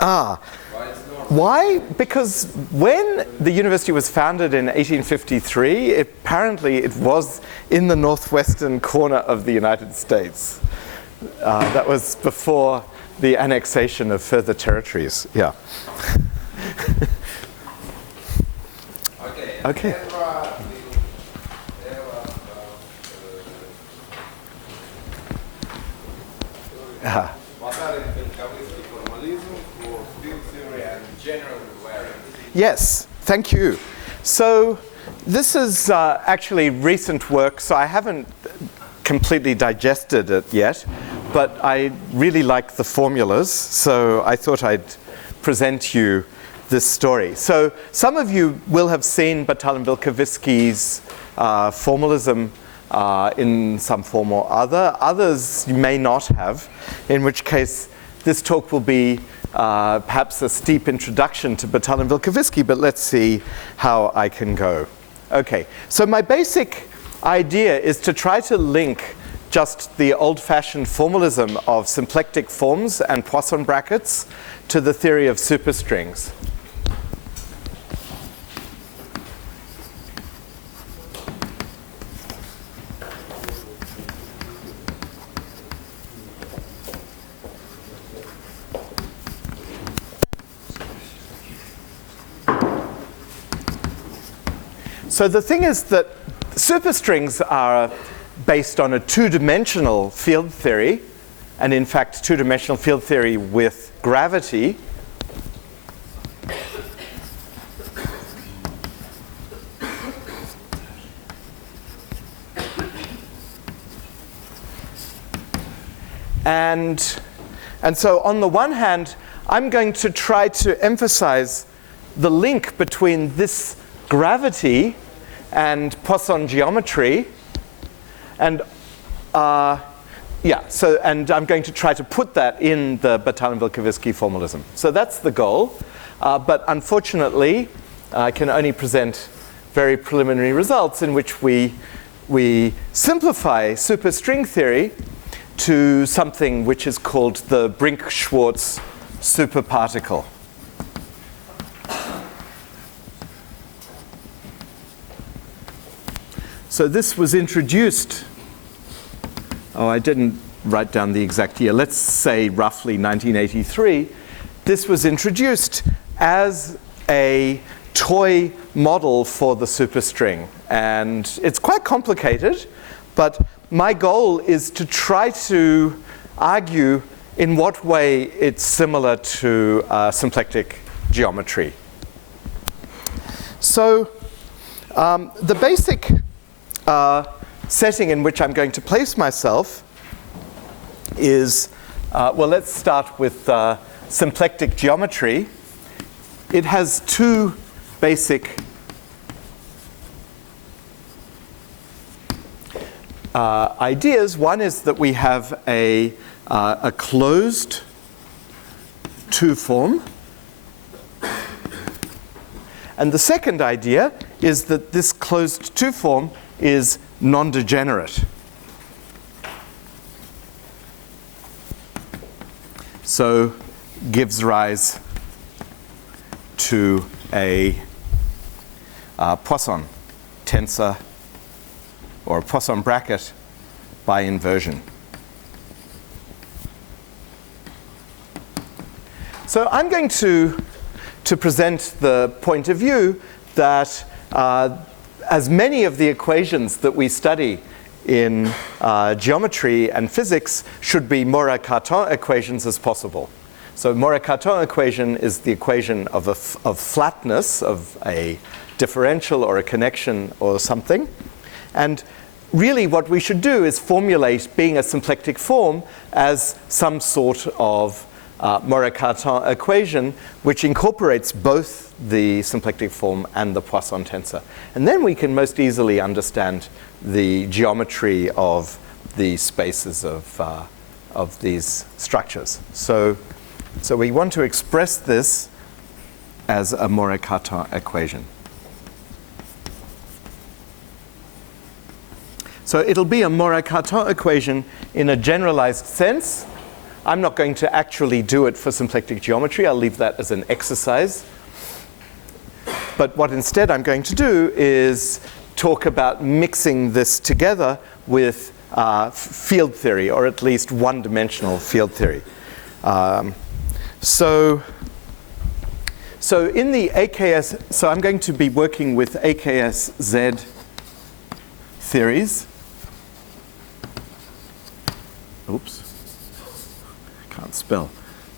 Why? Because when the university was founded in 1853, apparently it was in the northwestern corner of the United States. That was before the annexation of further territories. Yeah. Okay. Yes, thank you. So this is actually recent work, so I haven't completely digested it yet, but I really like the formulas, so I thought I'd present you this story. So some of you will have seen Battalion Vilkavisky's Formalism in some form or other. Others you may not have, in which case this talk will be perhaps a steep introduction to Battalion Vilkavisky, but let's see how I can go. Okay, so my basic idea is to try to link just the old-fashioned formalism of symplectic forms and Poisson brackets to the theory of superstrings. So the thing is that superstrings are based on a two-dimensional field theory, and in fact two-dimensional field theory with gravity. And so on the one hand, I'm going to try to emphasize the link between this gravity and Poisson geometry, and and I'm going to try to put that in the Battalion Vilkavisky formalism. So that's the goal, but unfortunately, I can only present very preliminary results in which we simplify superstring theory to something which is called the Brink-Schwarz superparticle. So this was introduced, I didn't write down the exact year, let's say roughly 1983. This was introduced as a toy model for the superstring. And it's quite complicated, but my goal is to try to argue in what way it's similar to symplectic geometry. So the basic setting in which I'm going to place myself is, well, let's start with symplectic geometry. It has two basic ideas. One is that we have a closed two-form. And the second idea is that this closed two-form is non-degenerate. So gives rise to a Poisson tensor or a Poisson bracket by inversion. So I'm going to present the point of view that as many of the equations that we study in geometry and physics should be Murakat equations as possible. So Murakat equation is the equation of flatness of a differential or a connection or something. And really what we should do is formulate being a symplectic form as some sort of Murakat equation which incorporates both the symplectic form and the Poisson tensor. And then we can most easily understand the geometry of the spaces of these structures. So we want to express this as a Murakat equation. So it'll be a Murakat equation in a generalized sense. I'm not going to actually do it for symplectic geometry. I'll leave that as an exercise. But what instead I'm going to do is talk about mixing this together with field theory, or at least one-dimensional field theory. So in the AKS, so I'm going to be working with AKS-Z theories. Oops, I can't spell.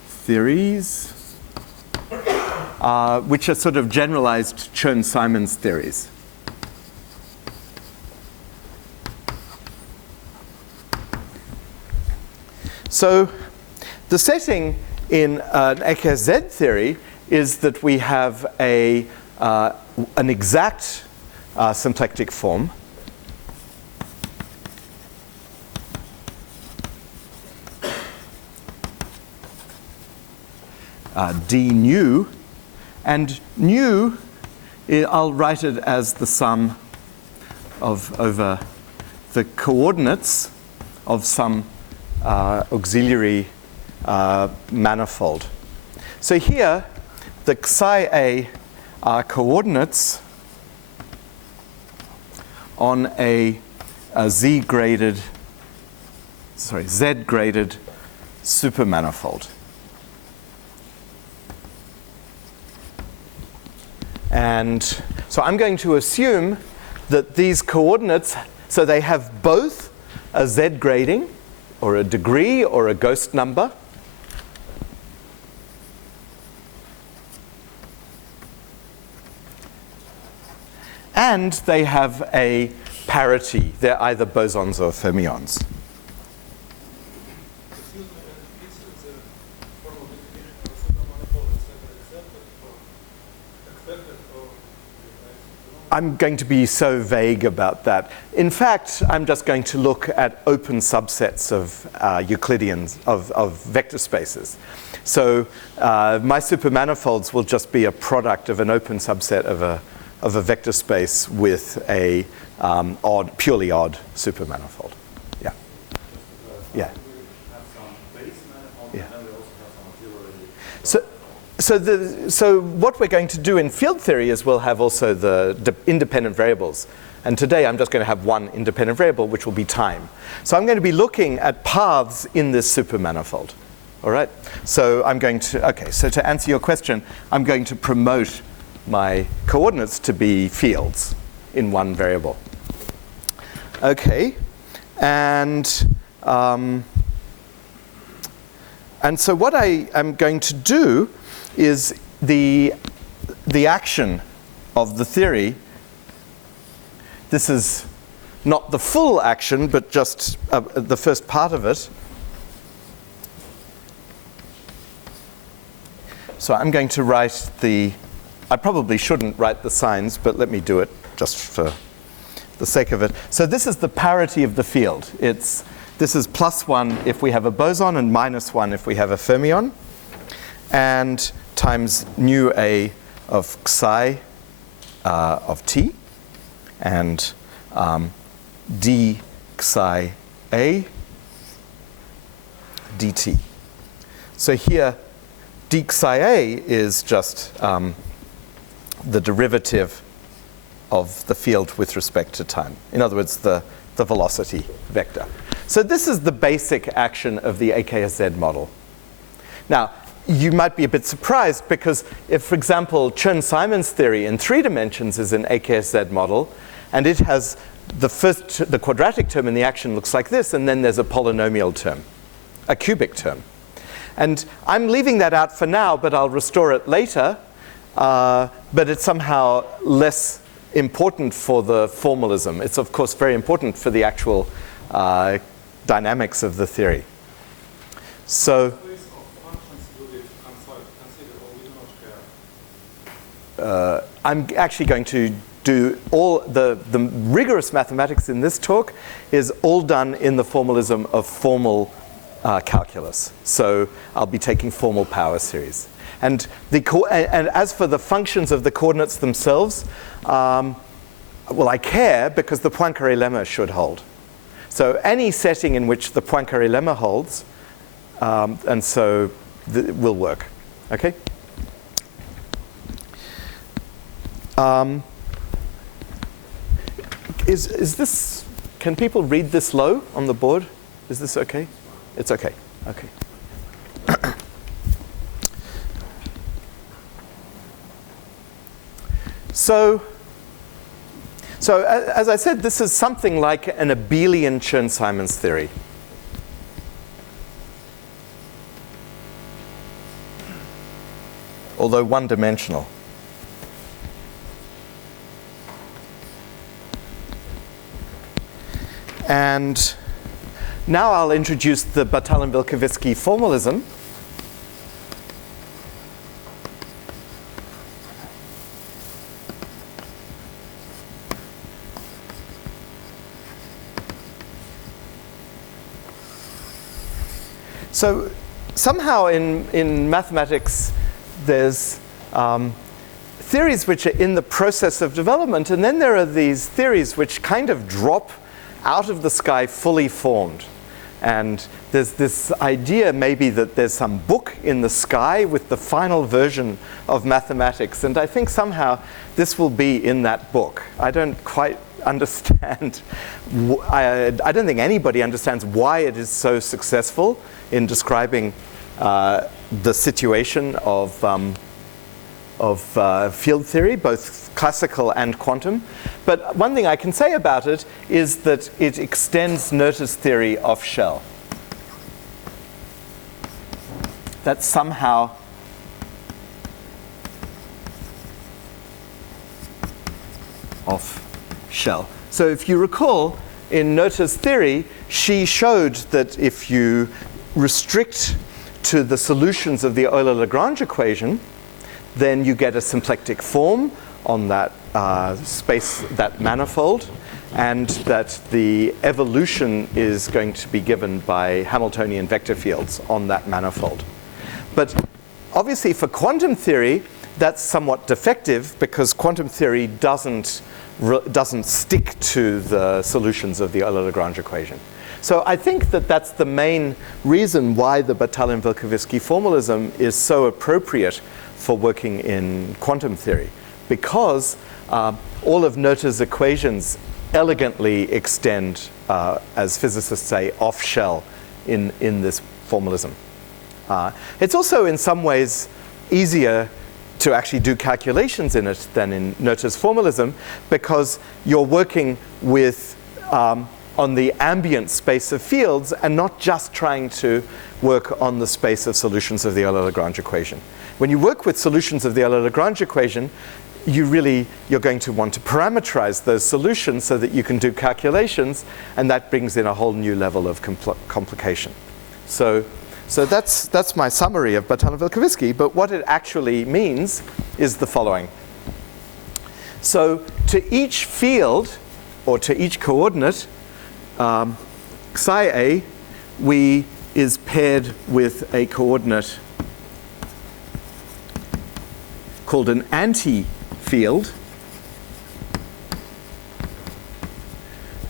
Theories, which are sort of generalized Chern-Simons theories. So the setting in an AKS-Z theory is that we have an exact symplectic form. D nu, and nu, I'll write it as the sum of over the coordinates of some auxiliary manifold. So here, the psi A are coordinates on a Z-graded supermanifold. And so I'm going to assume that these coordinates, so they have both a Z grading, or a degree, or a ghost number. And they have a parity. They're either bosons or fermions. I'm going to be so vague about that. In fact, I'm just going to look at open subsets of Euclideans, of vector spaces. So my supermanifolds will just be a product of an open subset of a vector space with a purely odd supermanifold. Yeah. Yeah. Yeah. So what we're going to do in field theory is we'll have also the independent variables. And today I'm just going to have one independent variable, which will be time. So I'm going to be looking at paths in this supermanifold. All right? So I'm going to, okay, so to answer your question, I'm going to promote my coordinates to be fields in one variable. Okay. And so what I am going to do is the action of the theory. This is not the full action, but just the first part of it. So I'm going to write I probably shouldn't write the signs, but let me do it just for the sake of it. So this is the parity of the field. This is +1 if we have a boson and -1 if we have a fermion. And times nu A of psi of t, and d psi A dt. So here, d psi A is just the derivative of the field with respect to time. In other words, the velocity vector. So this is the basic action of the AKS-Z model. Now, you might be a bit surprised because if, for example, Chern-Simons theory in 3 dimensions is an AKS-Z model, and it has the quadratic term in the action looks like this, and then there's a polynomial term, a cubic term. And I'm leaving that out for now, but I'll restore it later. But it's somehow less important for the formalism. It's, of course, very important for the actual dynamics of the theory. So I'm actually going to do all the rigorous mathematics in this talk is all done in the formalism of formal calculus. So I'll be taking formal power series. And as for the functions of the coordinates themselves, well, I care because the Poincaré lemma should hold. So any setting in which the Poincaré lemma holds, And so it will work. Okay? Is this, can people read this low on the board? Is this okay? It's okay. Okay. So as I said, this is something like an abelian Chern-Simons theory. Although one-dimensional. And now I'll introduce the Battalion-Vilkavisky formalism. So somehow in mathematics, there's theories which are in the process of development, and then there are these theories which kind of drop out of the sky fully formed. And there's this idea maybe that there's some book in the sky with the final version of mathematics, and I think somehow this will be in that book. I don't quite understand, I don't think anybody understands why it is so successful in describing the situation of field theory, both classical and quantum. But one thing I can say about it is that it extends Noether's theory off shell. That somehow off shell. So if you recall, in Noether's theory, she showed that if you restrict to the solutions of the Euler-Lagrange equation, then you get a symplectic form on that space, that manifold, and that the evolution is going to be given by Hamiltonian vector fields on that manifold. But obviously for quantum theory, that's somewhat defective because quantum theory doesn't stick to the solutions of the Euler-Lagrange equation. So I think that that's the main reason why the Battalion-Vilkavisky formalism is so appropriate for working in quantum theory, because all of Noether's equations elegantly extend, as physicists say, off shell in this formalism. It's also in some ways easier to actually do calculations in it than in Noether's formalism, because you're working with on the ambient space of fields and not just trying to work on the space of solutions of the Euler-Lagrange equation. When you work with solutions of the Euler-Lagrange equation, you're going to want to parameterize those solutions so that you can do calculations, and that brings in a whole new level of complication. So that's my summary of Battalion-Vilkavisky, but what it actually means is the following. So to each field, or to each coordinate, psi A is paired with a coordinate called an anti-field,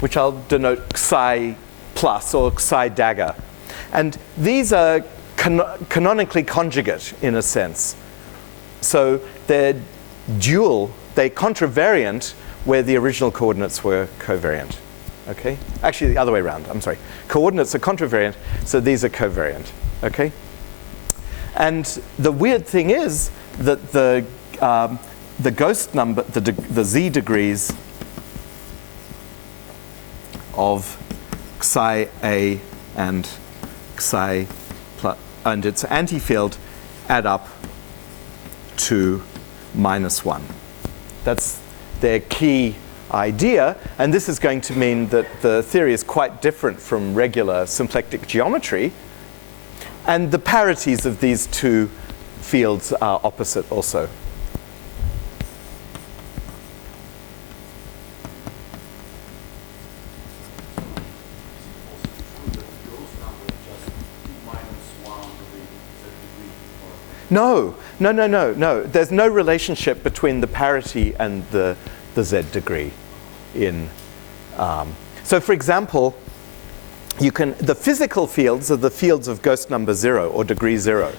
which I'll denote psi plus or psi dagger. And these are canonically conjugate in a sense. So they're dual, they're contravariant where the original coordinates were covariant. Okay? Actually, the other way around, I'm sorry. Coordinates are contravariant, so these are covariant. Okay? And the weird thing is that the ghost number, the z degrees of psi A and psi plus, and its antifield add up to -1. That's their key idea, and this is going to mean that the theory is quite different from regular symplectic geometry, and the parities of these two fields are opposite also. No. There's no relationship between the parity and the z degree in. So for example, the physical fields are the fields of ghost number 0 or degree 0.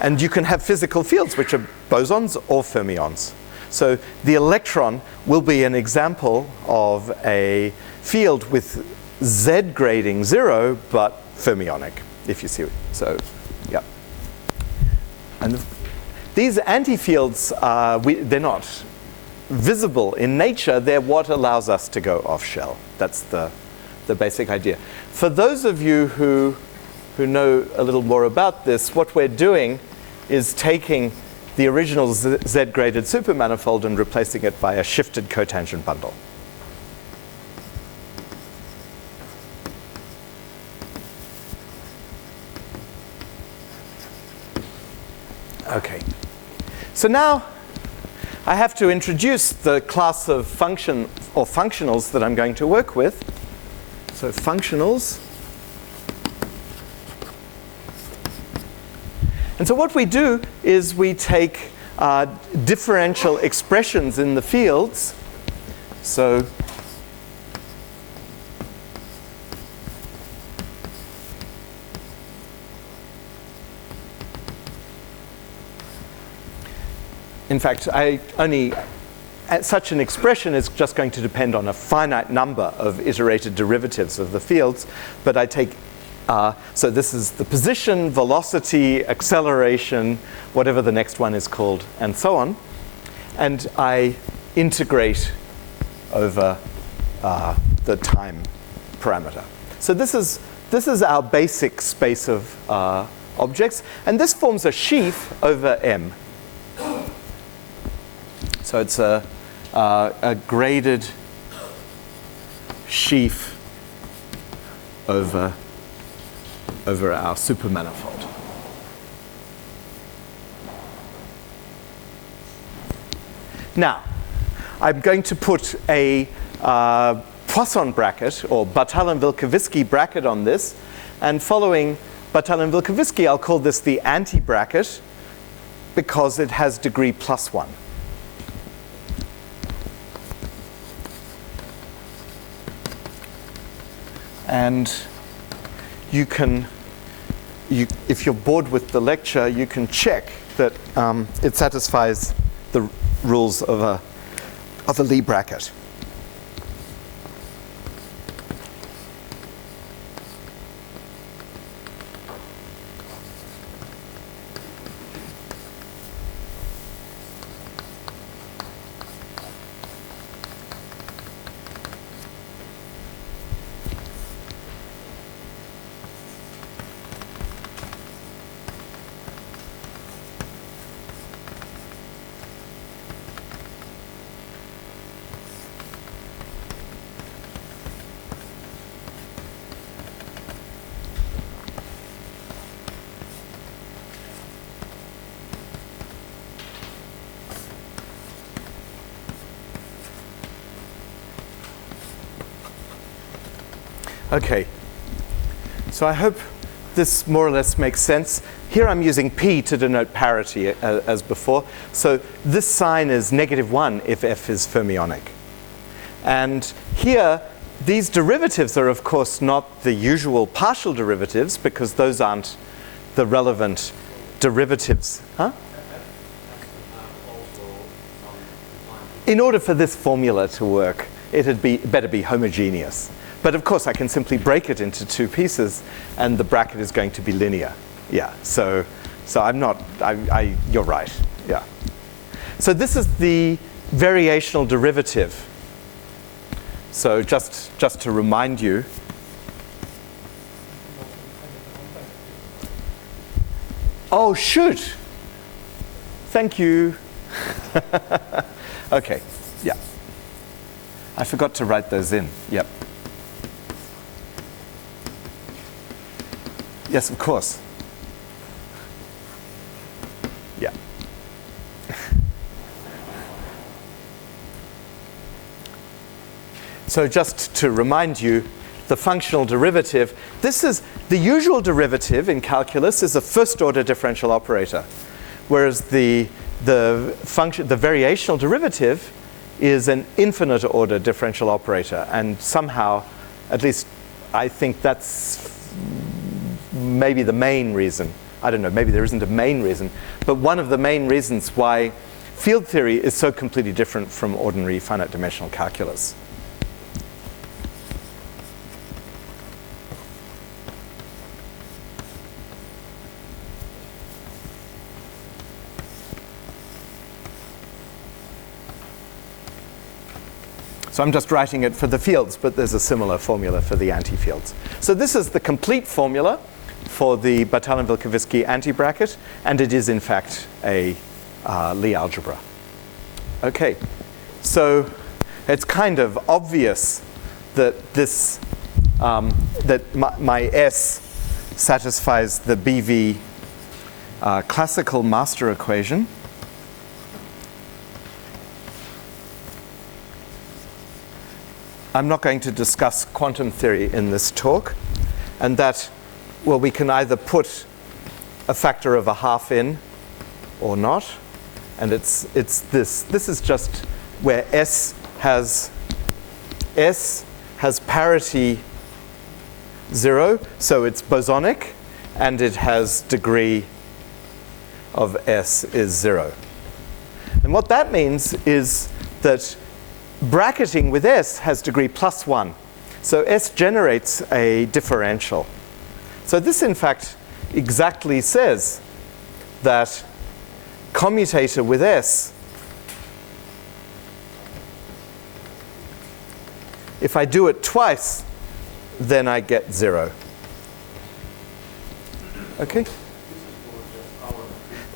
And you can have physical fields which are bosons or fermions. So the electron will be an example of a field with Z grading 0, but fermionic, if you see it. So, yeah. And these antifields, they're not visible in nature. They're what allows us to go off shell. That's the basic idea. For those of you who know a little more about this, what we're doing is taking the original Z-graded supermanifold and replacing it by a shifted cotangent bundle. Okay. So now I have to introduce the class of function or functionals that I'm going to work with. So functionals. And so what we do is we take differential expressions in the fields. So in fact, such an expression is just going to depend on a finite number of iterated derivatives of the fields. But I take, so this is the position, velocity, acceleration, whatever the next one is called, and so on. And I integrate over the time parameter. So this is our basic space of objects. And this forms a sheaf over M. So it's a graded sheaf over our supermanifold. Now, I'm going to put a Poisson bracket or Battalion-Vilkavisky bracket on this, and following Battalion-Vilkavisky, I'll call this the anti-bracket because it has degree +1. And you can, if you're bored with the lecture, you can check that it satisfies the rules of a Lie bracket. Okay, so I hope this more or less makes sense. Here I'm using P to denote parity as before. So this sign is -1 if F is fermionic. And here, these derivatives are of course not the usual partial derivatives because those aren't the relevant derivatives. Huh? In order for this formula to work, it'd better be homogeneous. But of course, I can simply break it into two pieces, and the bracket is going to be linear. Yeah. So I'm not. You're right. Yeah. So this is the variational derivative. So just to remind you. Oh shoot! Thank you. Okay. Yeah. I forgot to write those in. Yep. Yes, of course. Yeah. So just to remind you, the functional derivative, this is the usual derivative in calculus is a first-order differential operator, whereas the variational derivative is an infinite-order differential operator, and somehow, at least I think that's maybe the main reason. I don't know, maybe there isn't a main reason, but one of the main reasons why field theory is so completely different from ordinary finite dimensional calculus. So I'm just writing it for the fields, but there's a similar formula for the antifields. So this is the complete formula for the Battalion-Vilkavisky anti-bracket, and it is in fact a Lie algebra. Okay, so it's kind of obvious that this that my S satisfies the BV classical master equation. I'm not going to discuss quantum theory in this talk, and that, well, we can either put a factor of a half in or not, and it's this. This is just where S has parity 0, so it's bosonic, and it has degree of S is 0. And what that means is that bracketing with S has degree +1. So S generates a differential. So this, in fact, exactly says that commutator with S, if I do it twice, then I get 0. Okay?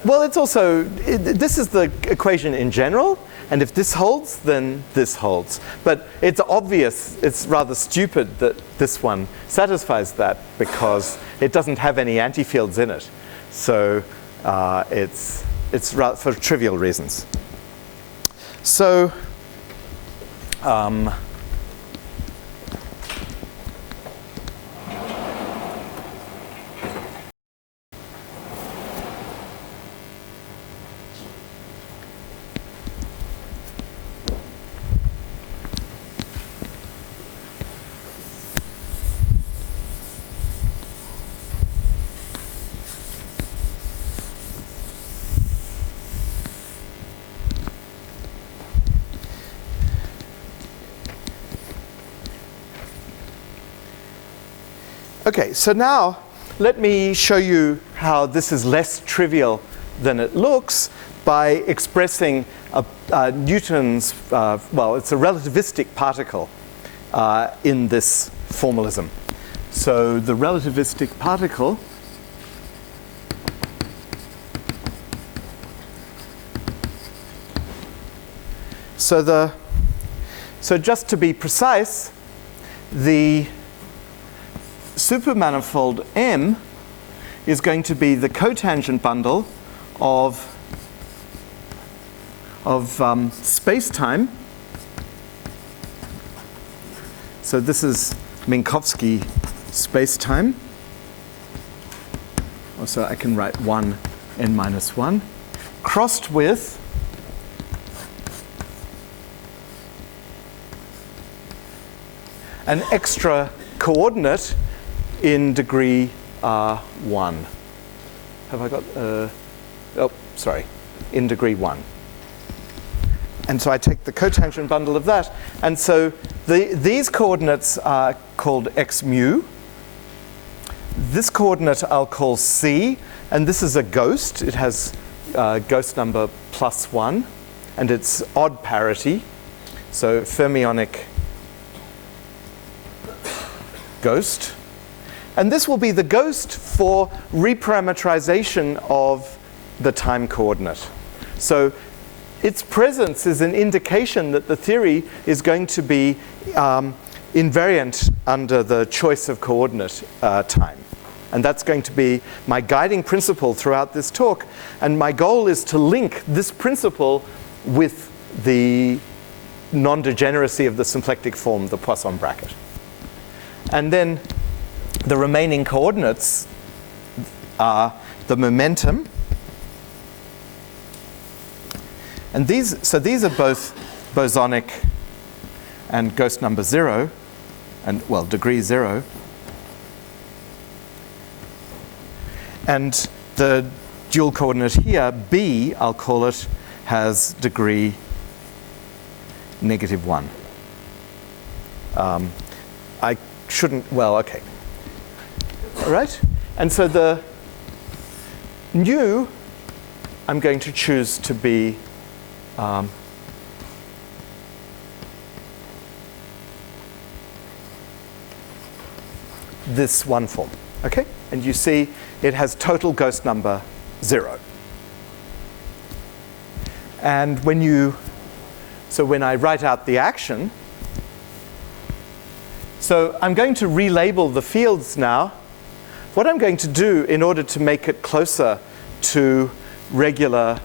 Well, it's also, this is the equation in general. And if this holds, then this holds. But it's obvious, it's rather stupid that this one satisfies that because it doesn't have any antifields in it. So it's rather for trivial reasons. So okay, so now let me show you how this is less trivial than it looks by expressing Newton's, well, it's a relativistic particle in this formalism. So the relativistic particle so just to be precise, the supermanifold M is going to be the cotangent bundle of space-time. So this is Minkowski space-time. Also, I can write 1 n minus 1 crossed with an extra coordinate in degree 1. Have I got, oh, sorry, in degree 1. And so I take the cotangent bundle of that. And so these coordinates are called x mu. This coordinate I'll call C. And this is a ghost. It has ghost number +1. And it's odd parity. So fermionic ghost. And this will be the ghost for reparametrization of the time coordinate. So its presence is an indication that the theory is going to be invariant under the choice of coordinate time. And that's going to be my guiding principle throughout this talk. And my goal is to link this principle with the non-degeneracy of the symplectic form, the Poisson bracket. And then the remaining coordinates are the momentum. And these are both bosonic and ghost number 0, and well, degree 0. And the dual coordinate here, B, I'll call it, has degree -1. I shouldn't, well, okay. All right? And so the nu, I'm going to choose to be this one form, okay? And you see it has total ghost number 0. And when I write out the action, so I'm going to relabel the fields now. What I'm going to do in order to make it closer to regular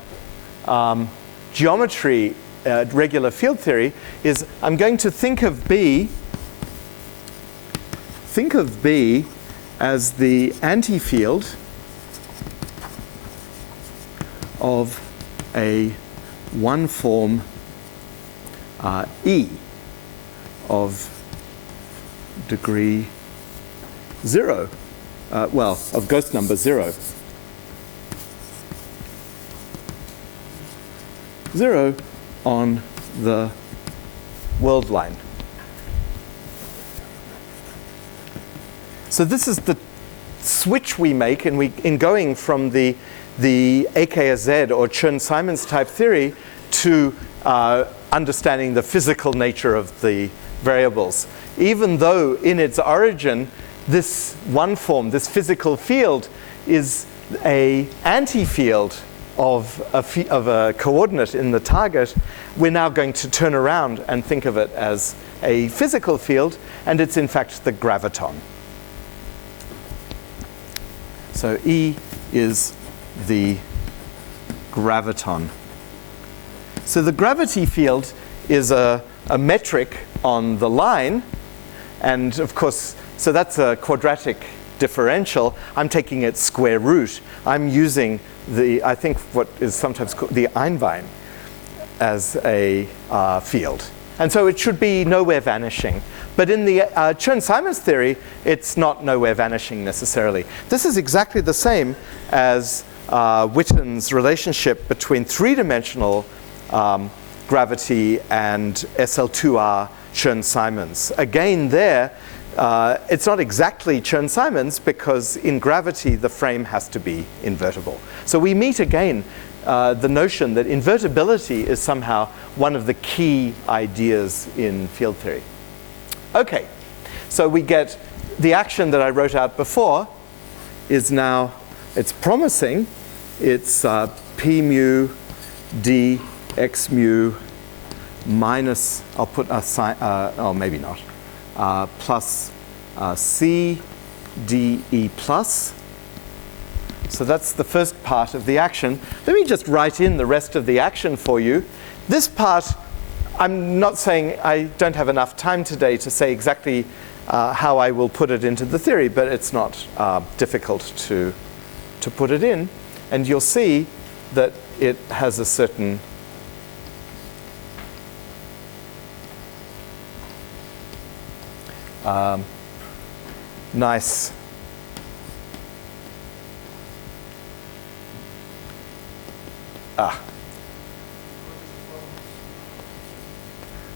geometry, regular field theory, is I'm going to think of B as the antifield of a one-form E of degree 0, of ghost number 0. 0 on the world line. So this is the switch we make in going from the AKSZ or Chern-Simons type theory to understanding the physical nature of the variables. Even though in its origin, this one form, this physical field, is an anti-field of a coordinate in the target, we're now going to turn around and think of it as a physical field, and it's in fact the graviton. So E is the graviton. So the gravity field is a metric on the line, and of course, so that's a quadratic differential. I'm taking its square root. I'm using I think what is sometimes called the Einbein as a field. And so it should be nowhere vanishing. But in the Chern-Simons theory, it's not nowhere vanishing necessarily. This is exactly the same as Witten's relationship between three-dimensional gravity and SL2R Chern-Simons. Again there, it's not exactly Chern-Simons because in gravity the frame has to be invertible. So we meet again the notion that invertibility is somehow one of the key ideas in field theory. Okay, so we get the action that I wrote out before is now, it's promising. It's P mu d x mu minus, I'll put a sign, oh maybe not, plus C d E plus. So that's the first part of the action. Let me just write in the rest of the action for you. This part, I'm not saying, I don't have enough time today to say exactly how I will put it into the theory, but it's not difficult to put it in. And you'll see that it has a certain nice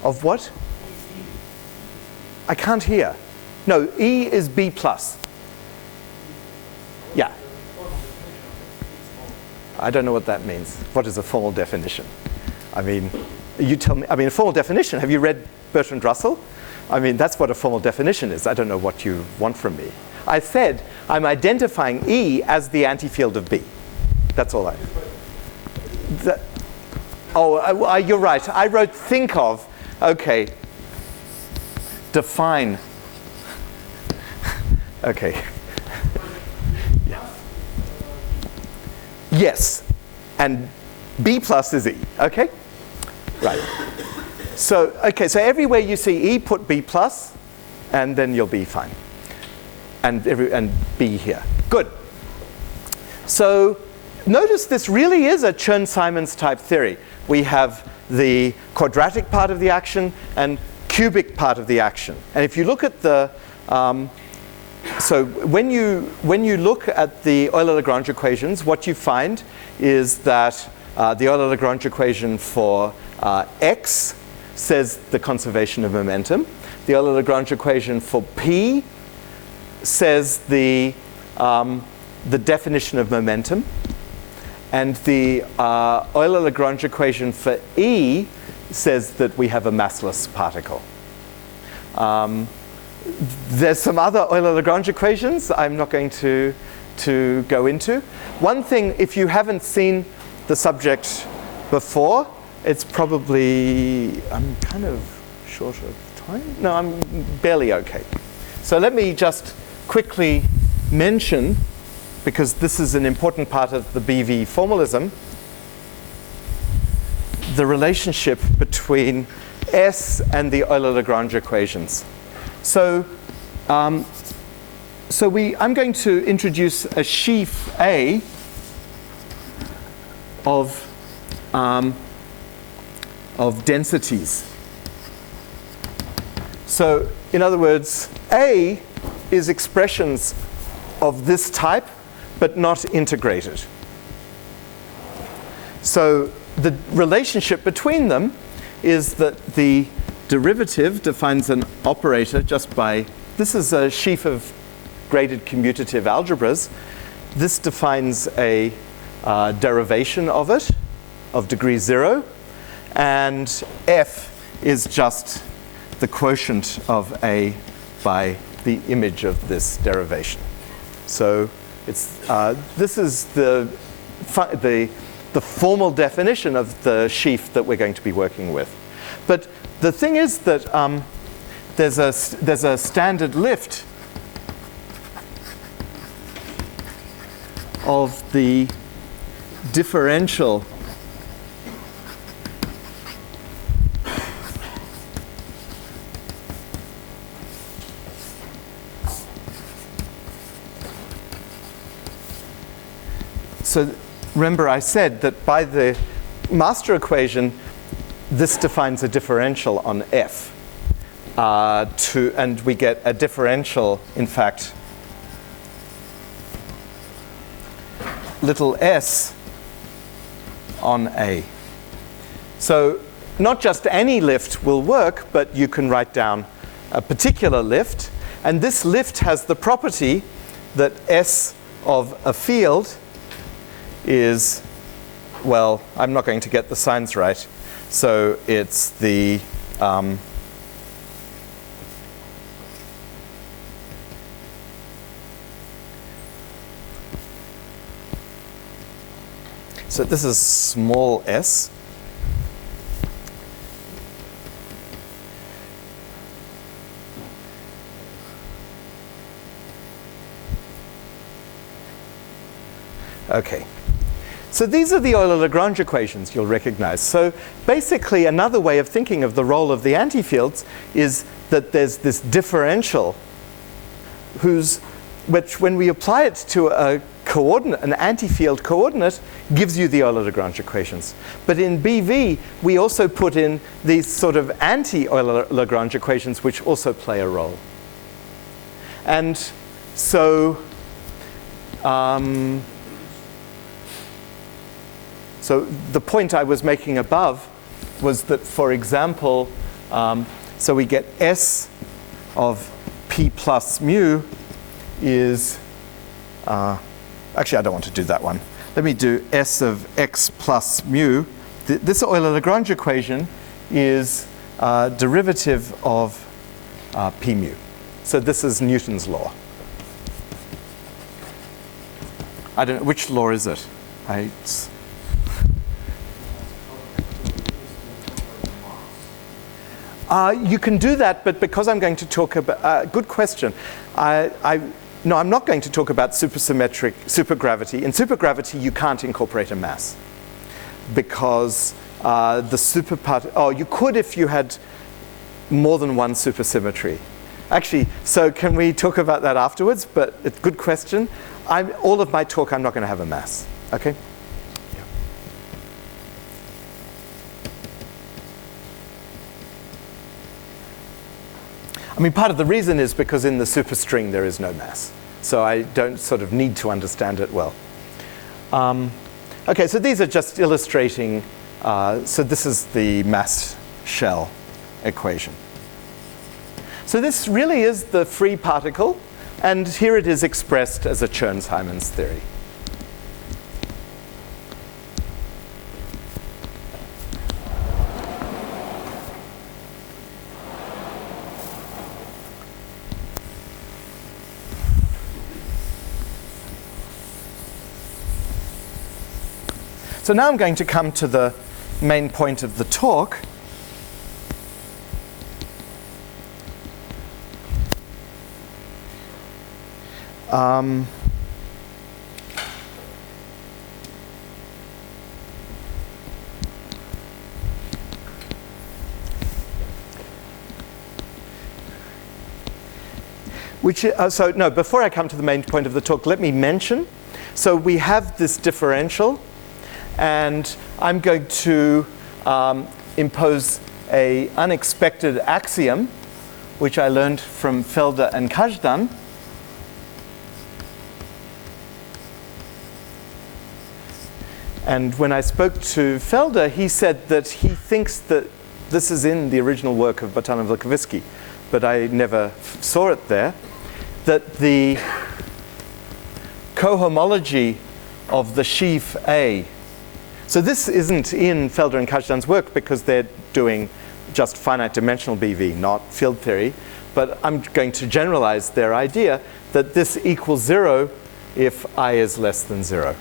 of what? I can't hear. No, E is B plus. Yeah. I don't know what that means. What is a formal definition? I mean, you tell me. I mean, a formal definition. Have you read Bertrand Russell? I mean, that's what a formal definition is. I don't know what you want from me. I said I'm identifying E as the antifield of B. That's all I. You're right. I wrote think of. Okay. Define. Okay. Yeah. Yes. And B plus is E. Okay? Right. So, okay, so everywhere you see E, put B plus, and then you'll be fine. And B here. Good. So notice this really is a Chern-Simons type theory. We have the quadratic part of the action and cubic part of the action. And if you look at the so when you look at the Euler-Lagrange equations, what you find is that the Euler-Lagrange equation for x says the conservation of momentum. The Euler-Lagrange equation for p says the definition of momentum. And the Euler-Lagrange equation for E says that we have a massless particle. There's some other Euler-Lagrange equations I'm not going to go into. One thing, if you haven't seen the subject before, it's probably, I'm kind of short of time. No, I'm barely okay. So let me just quickly mention, because this is an important part of the BV formalism, the relationship between S and the Euler-Lagrange equations. So, I'm going to introduce a sheaf A of densities. So, in other words, A is expressions of this type, but not integrated. So the relationship between them is that the derivative defines an operator just by, this is a sheaf of graded commutative algebras. This defines a derivation of it, of degree 0, and F is just the quotient of A by the image of this derivation. So it's, this is the formal definition of the sheaf that we're going to be working with. But the thing is that there's a standard lift of the differential So remember I said that by the master equation, this defines a differential on F. And we get a differential, in fact, little s on A. So not just any lift will work, but you can write down a particular lift. And this lift has the property that S of a field is, well, I'm not going to get the signs right. So it's the so this is small s. Okay. So these are the Euler-Lagrange equations you'll recognize. So basically another way of thinking of the role of the antifields is that there's this differential which when we apply it to a coordinate, an antifield coordinate, gives you the Euler-Lagrange equations. But in BV, we also put in these sort of anti-Euler-Lagrange equations which also play a role. And so so the point I was making above was that, for example, so we get S of P plus mu is, actually I don't want to do that one. Let me do S of X plus mu. This Euler-Lagrange equation is derivative of P mu. So this is Newton's law. I don't know, which law is it? You can do that, but because I'm going to talk about, good question. No, I'm not going to talk about supergravity. In supergravity, you can't incorporate a mass because you could if you had more than one supersymmetry. Actually, so can we talk about that afterwards? But it's a good question. All of my talk, I'm not going to have a mass. Okay? I mean, part of the reason is because in the superstring there is no mass. So I don't sort of need to understand it well. Okay, so these are just illustrating. So this is the mass shell equation. So this really is the free particle. And here it is expressed as a Chern-Simons theory. So now I'm going to come to the main point of the talk. Before I come to the main point of the talk, let me mention. So we have this differential, and I'm going to impose an unexpected axiom, which I learned from Felder and Kazhdan. And when I spoke to Felder, he said that he thinks that this is in the original work of Battalion and Vilkavisky, but I never saw it there, that the cohomology of the sheaf A. So this isn't in Felder and Kazhdan's work because they're doing just finite dimensional BV, not field theory. But I'm going to generalize their idea that this equals 0 if I is less than 0.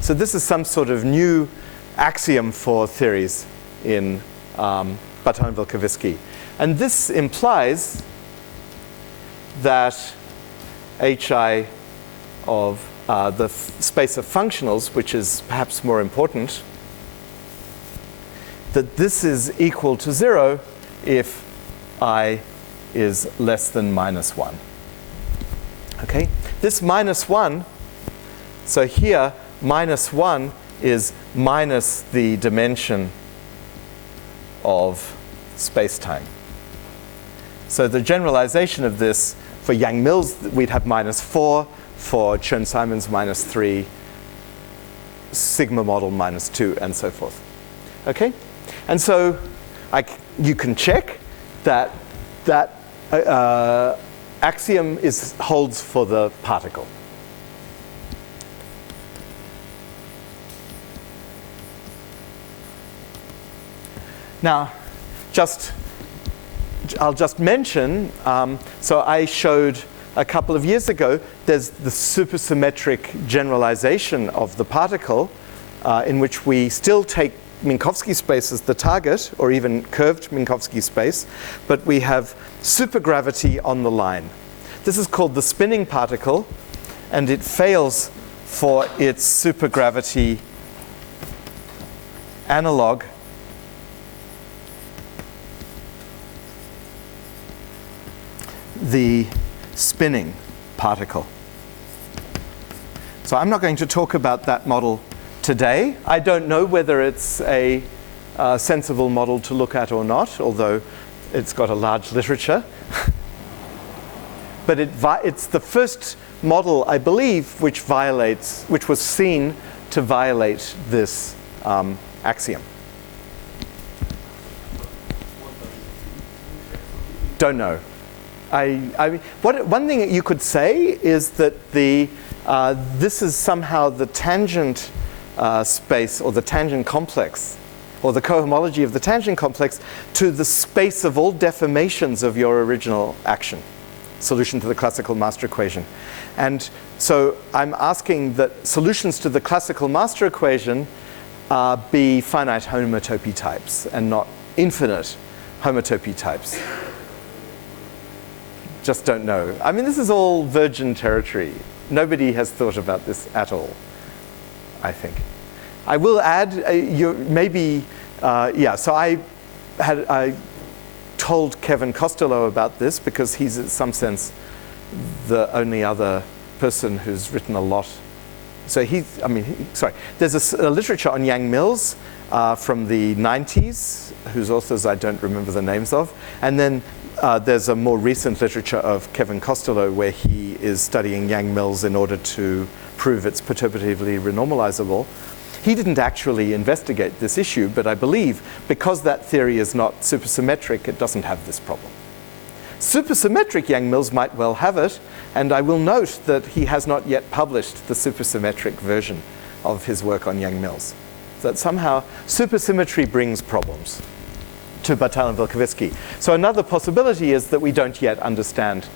So this is some sort of new axiom for theories in Battalion and Vilkavisky. And this implies that HI of the space of functionals, which is perhaps more important, that this is equal to 0 if I is less than -1. Okay? This -1, so here -1 is minus the dimension of space-time. So the generalization of this, for Yang-Mills, we'd have -4, for Chern-Simons -3, sigma model -2, and so forth. Okay? And so you can check that that axiom holds for the particle. Now, I'll just mention, so I showed a couple of years ago, there's the supersymmetric generalization of the particle in which we still take Minkowski space as the target, or even curved Minkowski space, but we have supergravity on the line. This is called the spinning particle, and it fails for its supergravity analog the spinning particle. So I'm not going to talk about that model today. I don't know whether it's a sensible model to look at or not, although it's got a large literature. But it's the first model, I believe, which was seen to violate this axiom. Don't know. One thing that you could say is that this is somehow the tangent space, or the tangent complex, or the cohomology of the tangent complex to the space of all deformations of your original action, solution to the classical master equation. And so I'm asking that solutions to the classical master equation be finite homotopy types and not infinite homotopy types. Just don't know. I mean, this is all virgin territory. Nobody has thought about this at all, I think. I will add, so I told Kevin Costello about this because he's in some sense the only other person who's written a lot. So there's a literature on Yang-Mills from the 90s, whose authors I don't remember the names of, and then there's a more recent literature of Kevin Costello where he is studying Yang-Mills in order to prove it's perturbatively renormalizable. He didn't actually investigate this issue, but I believe because that theory is not supersymmetric, it doesn't have this problem. Supersymmetric Yang-Mills might well have it, and I will note that he has not yet published the supersymmetric version of his work on Yang-Mills. That somehow supersymmetry brings problems to Battalion Vilkavisky. So another possibility is that we don't yet understand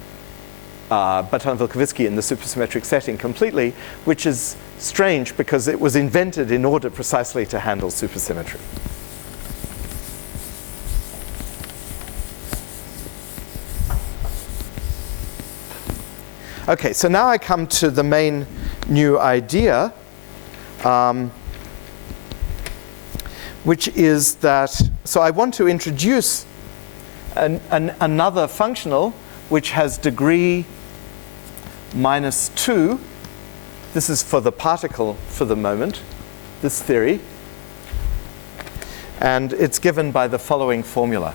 Battalion Vilkavisky in the supersymmetric setting completely, which is strange because it was invented in order precisely to handle supersymmetry. Okay, so now I come to the main new idea, which is that, so I want to introduce another functional which has degree -2. This is for the particle for the moment, this theory. And it's given by the following formula.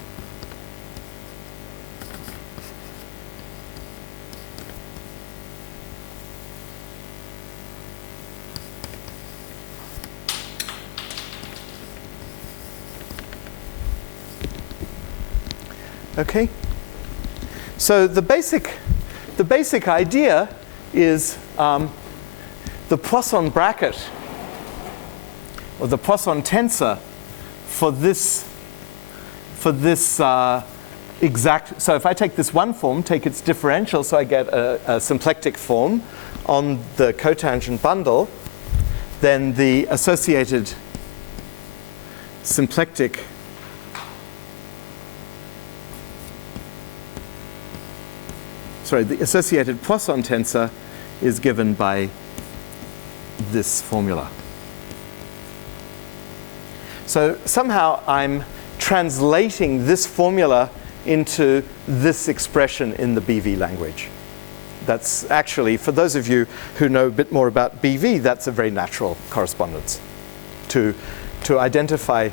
Okay, so the basic idea is the Poisson bracket or the Poisson tensor for this exact. So if I take this one form, take its differential, so I get a symplectic form on the cotangent bundle, then the associated symplectic the associated Poisson tensor is given by this formula. So somehow I'm translating this formula into this expression in the BV language. That's actually, for those of you who know a bit more about BV, that's a very natural correspondence to identify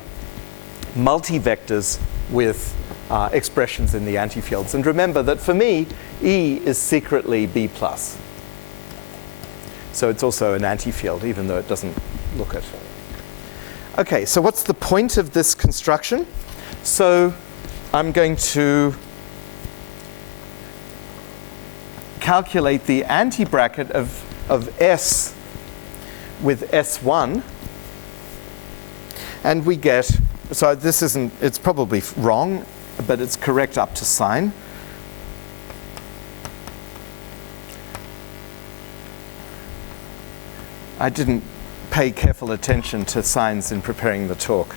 multivectors with expressions in the antifields. And remember that for me, E is secretly B+. So it's also an antifield, even though it doesn't look it. Okay, so what's the point of this construction? So I'm going to calculate the anti-bracket of S with S1. And we get, so this isn't, it's probably wrong, but it's correct up to sign. I didn't pay careful attention to signs in preparing the talk.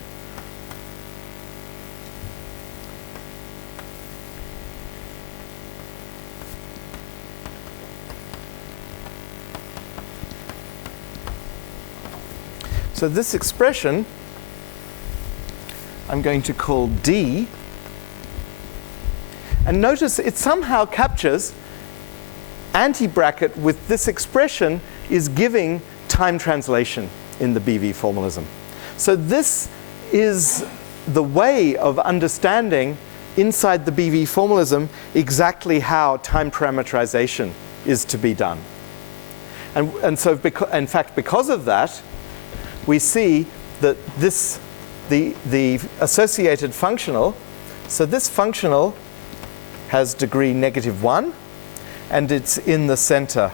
So this expression I'm going to call D. And notice it somehow captures anti-bracket with this expression is giving time translation in the BV formalism. So this is the way of understanding inside the BV formalism exactly how time parameterization is to be done. And so in fact, because of that, we see that the associated functional, so this functional has degree -1, and it's in the center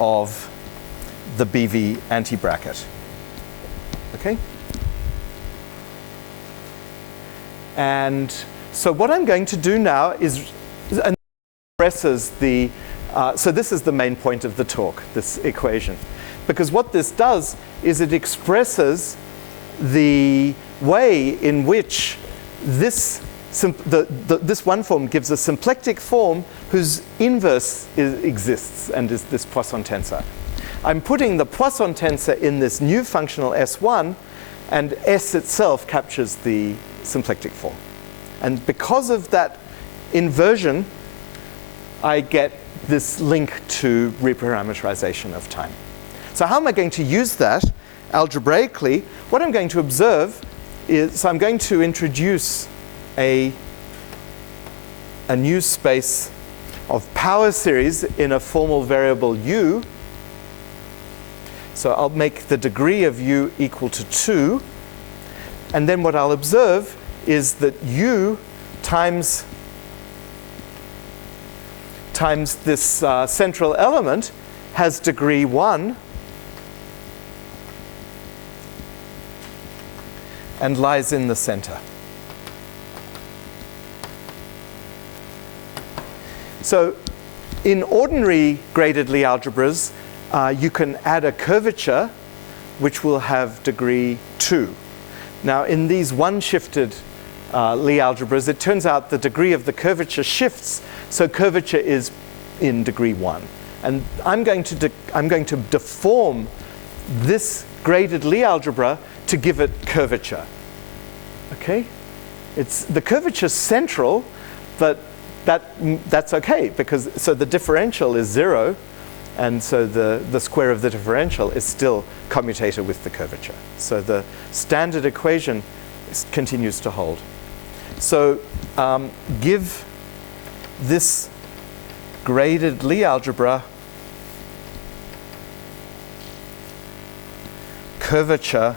of the BV anti-bracket. Okay? And so what I'm going to do now is expresses the so this is the main point of the talk, this equation. Because what this does is it expresses the way in which this one form gives a symplectic form whose inverse exists and is this Poisson tensor. I'm putting the Poisson tensor in this new functional S1, and S itself captures the symplectic form. And because of that inversion, I get this link to reparameterization of time. So how am I going to use that algebraically? What I'm going to observe is I'm going to introduce a new space of power series in a formal variable u. So I'll make the degree of u equal to 2. And then what I'll observe is that u times this central element has degree 1 and lies in the center. So in ordinary graded Lie algebras, you can add a curvature which will have degree 2. Now in these one-shifted Lie algebras, it turns out the degree of the curvature shifts, so curvature is in degree 1. And I'm going to deform this graded Lie algebra to give it curvature. Okay? It's the curvature's central, but that's okay, because so the differential is 0, and so the square of the differential is still commutator with the curvature. So the standard equation continues to hold. So give this graded Lie algebra curvature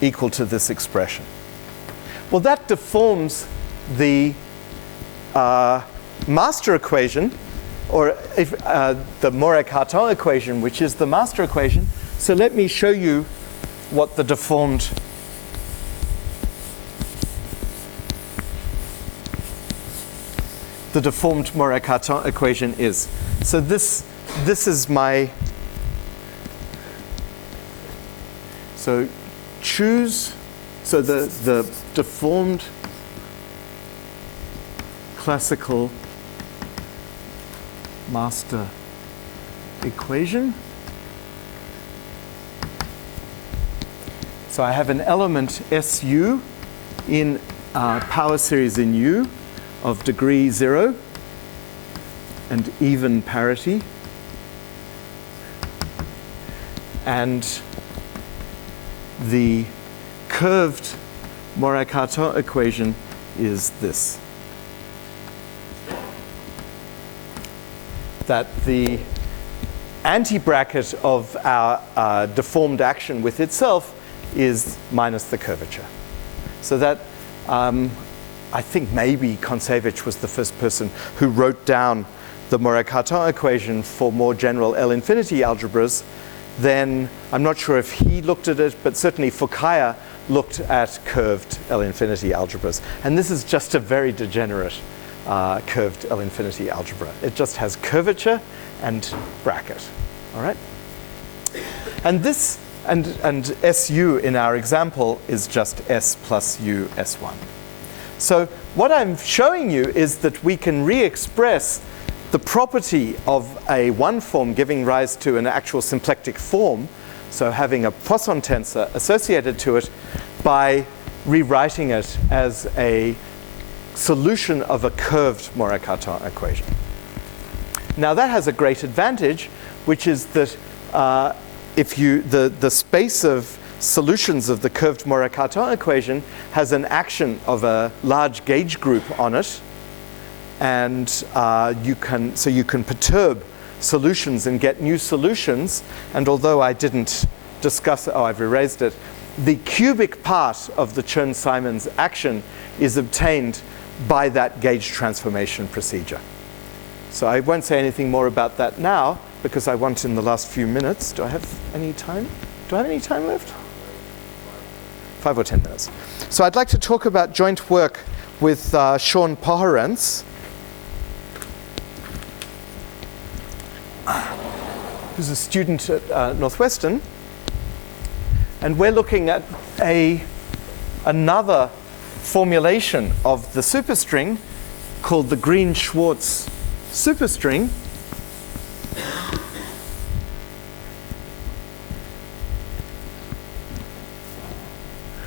equal to this expression. Well, that deforms the master equation, or if, the Murakat equation, which is the master equation. So let me show you what the deformed Murakat equation is. So this is my, so choose, so the deformed classical master equation. So I have an element SU in power series in U of degree 0 and even parity. And the curved Murakat equation is this. That the anti-bracket of our deformed action with itself is minus the curvature. So that, I think maybe Kontsevich was the first person who wrote down the Murakat equation for more general L-infinity algebras. Then I'm not sure if he looked at it, but certainly Fukaya looked at curved L-infinity algebras. And this is just a very degenerate curved L-infinity algebra. It just has curvature and bracket. All right? And this, and SU in our example is just S plus U S1. So what I'm showing you is that we can re-express the property of a one form giving rise to an actual symplectic form, so having a Poisson tensor associated to it, by rewriting it as a solution of a curved Murakat equation. Now that has a great advantage, which is that if you, the space of solutions of the curved Murakat equation has an action of a large gauge group on it, and you can perturb solutions and get new solutions. And although I didn't discuss, I've erased it, the cubic part of the Chern-Simons action is obtained by that gauge transformation procedure. So I won't say anything more about that now, because I want in the last few minutes. Do I have any time? Do I have any time left? 5 or 10 minutes. So I'd like to talk about joint work with Sean Poherance, who's a student at Northwestern. And we're looking at another formulation of the superstring called the Green-Schwarz superstring.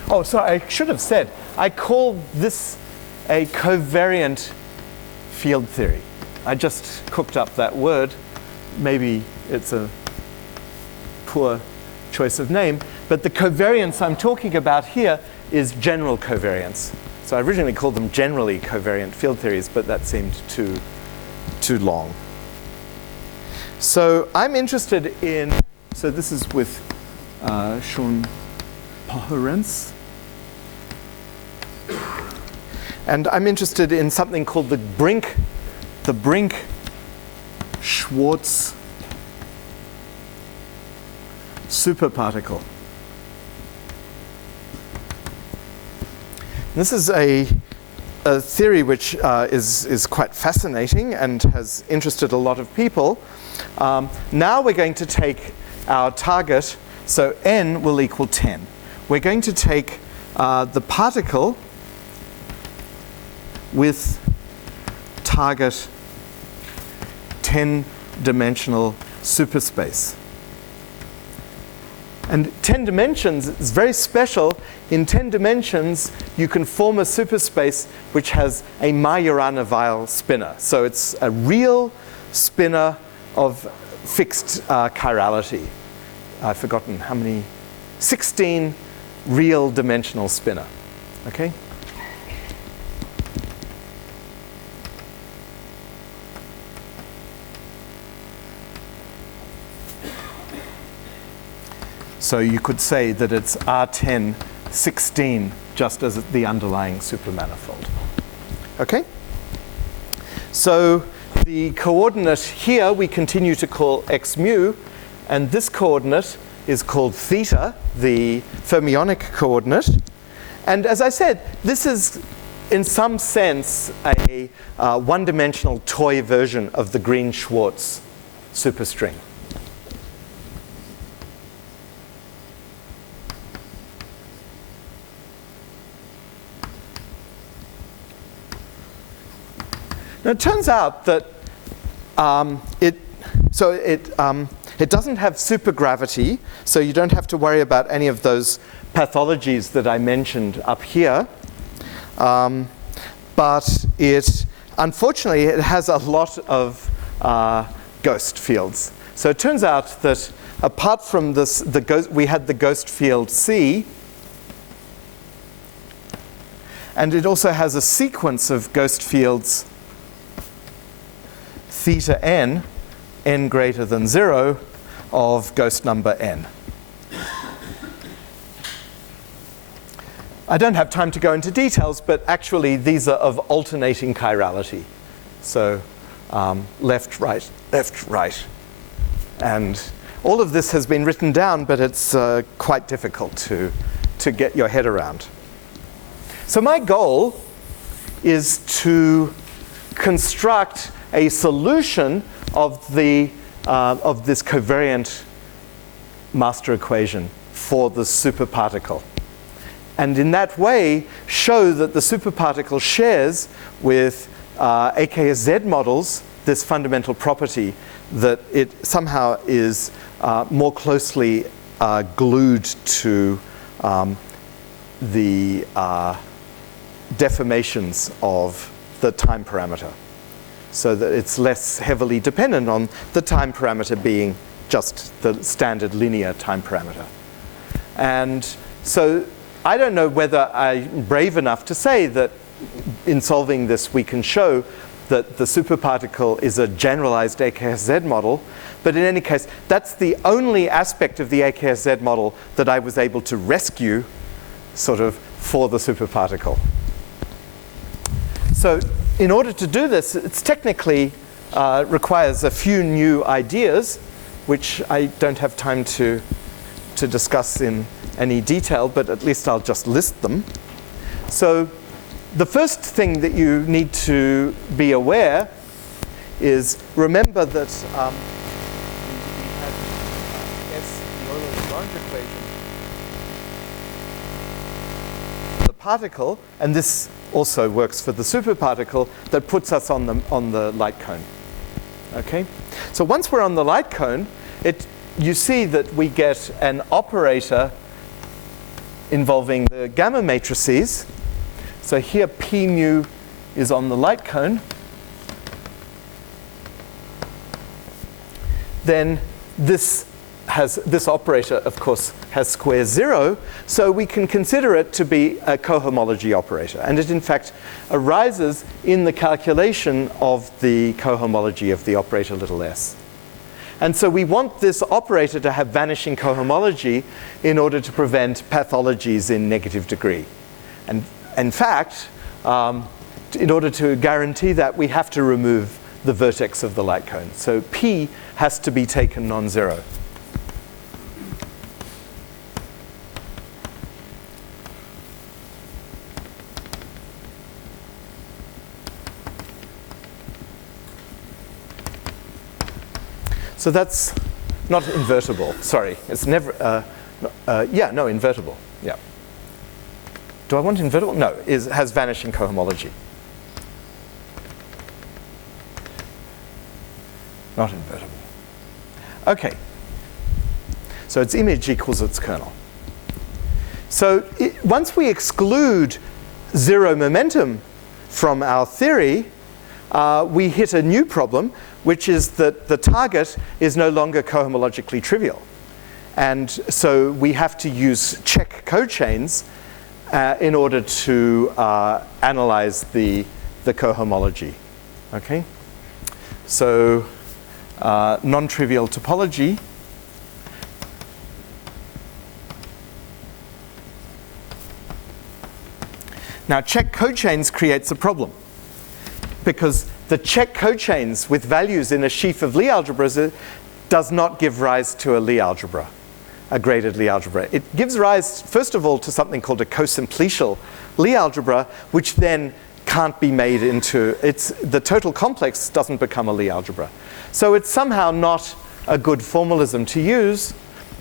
Oh, sorry, I should have said, I call this a covariant field theory. I just cooked up that word. Maybe it's a poor choice of name. But the covariance I'm talking about here is general covariance. So I originally called them generally covariant field theories, but that seemed too long. So I'm interested in, so this is with Sean Poherence. And I'm interested in something called the Brink Schwarz superparticle. This is a theory which is quite fascinating and has interested a lot of people. Now we're going to take our target, so n will equal 10. We're going to take the particle with target 10-dimensional superspace. And 10 dimensions is very special. In 10 dimensions, you can form a superspace which has a Majorana-Weil spinor. So it's a real spinor of fixed chirality. I've forgotten how many, 16 real dimensional spinor. Okay? So you could say that it's R10 16 just as the underlying supermanifold. Okay? So the coordinate here we continue to call x mu, and this coordinate is called theta, the fermionic coordinate. And as I said, this is in some sense a one-dimensional toy version of the Green-Schwarz superstring. Now it turns out that it doesn't have supergravity, so you don't have to worry about any of those pathologies that I mentioned up here. But unfortunately, it has a lot of ghost fields. So it turns out that apart from this, we had the ghost field C, and it also has a sequence of ghost fields theta n, n greater than 0, of ghost number n. I don't have time to go into details, but actually these are of alternating chirality. So left, right, left, right. And all of this has been written down, but it's quite difficult to get your head around. So my goal is to construct a solution of this covariant master equation for the superparticle. And in that way, show that the superparticle shares with AKS-Z models this fundamental property that it somehow is more closely glued to the deformations of the time parameter, so that it's less heavily dependent on the time parameter being just the standard linear time parameter. And so I don't know whether I'm brave enough to say that in solving this we can show that the superparticle is a generalized AKS-Z model, but in any case, that's the only aspect of the AKS-Z model that I was able to rescue sort of for the superparticle. So in order to do this, it's technically requires a few new ideas, which I don't have time to discuss in any detail, but at least I'll just list them. So the first thing that you need to be aware is remember that we had S, the Euler-Lagrange equation, the particle, and this also works for the superparticle that puts us on the light cone. Okay? So once we're on the light cone, you see that we get an operator involving the gamma matrices. So here P mu is on the light cone. Then this this operator, of course, has square 0, so we can consider it to be a cohomology operator. And it, in fact, arises in the calculation of the cohomology of the operator little s. And so we want this operator to have vanishing cohomology in order to prevent pathologies in negative degree. And in fact, in order to guarantee that, we have to remove the vertex of the light cone. So P has to be taken non-zero. So that's not invertible. Sorry, it's never. Yeah, no, invertible. Yeah. Do I want invertible? No, has vanishing cohomology. Not invertible. Okay. So its image equals its kernel. So once we exclude zero momentum from our theory, we hit a new problem, which is that the target is no longer cohomologically trivial. And so we have to use check cochains in order to analyze the cohomology. Okay? So non-trivial topology. Now, check cochains creates a problem, because the check cochains with values in a sheaf of Lie algebras does not give rise to a Lie algebra, a graded Lie algebra. It gives rise, first of all, to something called a cosimplicial Lie algebra, which then can't be made into, the total complex doesn't become a Lie algebra. So it's somehow not a good formalism to use,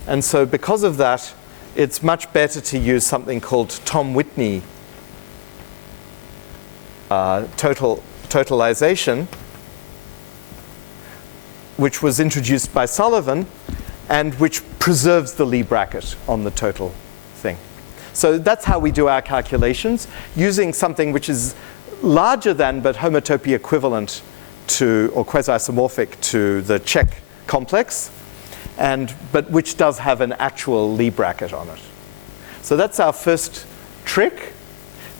and so because of that, it's much better to use something called Tom Whitney totalization, which was introduced by Sullivan and which preserves the Lie bracket on the total thing. So that's how we do our calculations, using something which is larger than but homotopy equivalent to, or quasi-isomorphic to, the check complex, but which does have an actual Lie bracket on it. So that's our first trick.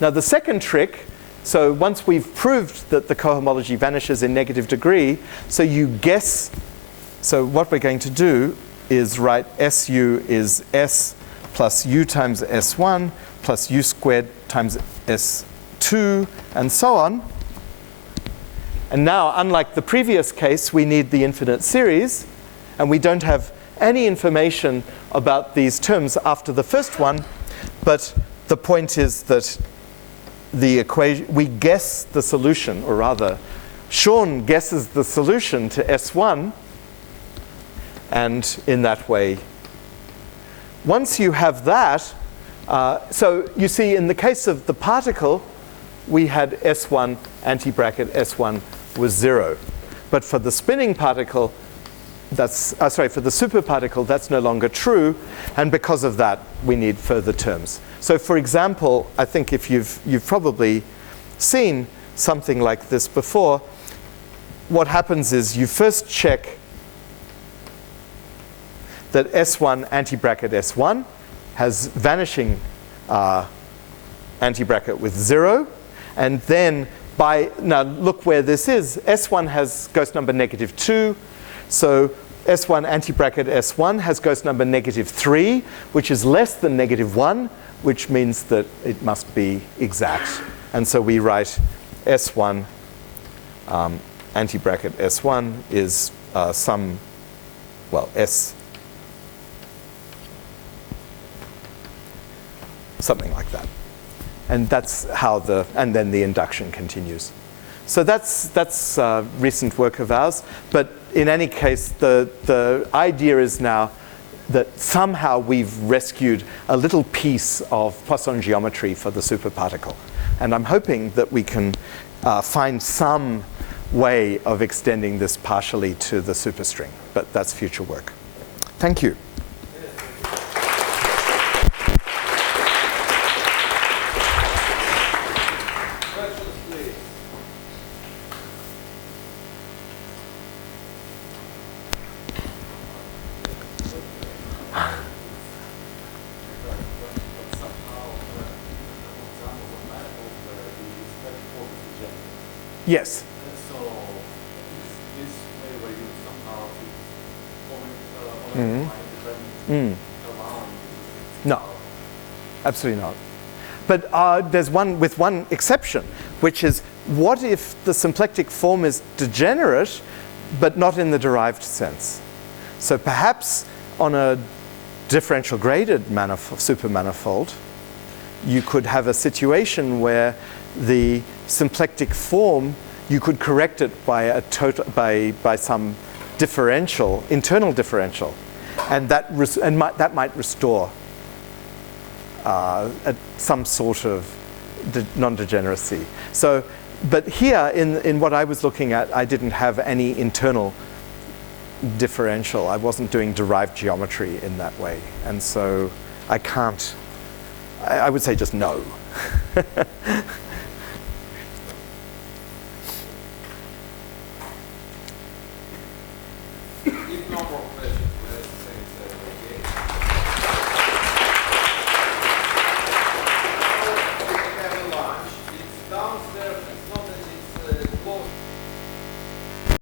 Now the second trick, so once we've proved that the cohomology vanishes in negative degree, so you guess, so what we're going to do is write SU is S plus U times S1 plus U squared times S2 and so on. And now, unlike the previous case, we need the infinite series, and we don't have any information about these terms after the first one, but the point is that the equation, we guess the solution, or rather, Sean guesses the solution to S1, and in that way, once you have that, so you see in the case of the particle, we had S1 anti-bracket S1 was 0. But for the spinning particle, that's, for the superparticle, that's no longer true, and because of that, we need further terms. So for example, I think if you've probably seen something like this before, what happens is you first check that S1 anti-bracket S1 has vanishing anti-bracket with 0, and then now look where this is. S1 goes number -2, so S1 anti-bracket S1 has goes number -3, which is less than -1, which means that it must be exact. And so we write S1 anti-bracket S1 is S, something like that. And that's how and then the induction continues. So that's recent work of ours. But in any case, the idea is now that somehow we've rescued a little piece of Poisson geometry for the superparticle. And I'm hoping that we can find some way of extending this partially to the superstring. But that's future work. Thank you. Yes. So this way where you somehow already different around. No, absolutely not. But there's one exception, which is what if the symplectic form is degenerate, but not in the derived sense? So perhaps on a differential graded supermanifold, you could have a situation where the symplectic form, you could correct it by by some differential, internal differential, and that might restore some sort of non-degeneracy. So, but here in what I was looking at, I didn't have any internal differential. I wasn't doing derived geometry in that way, and so I can't. I would say just no.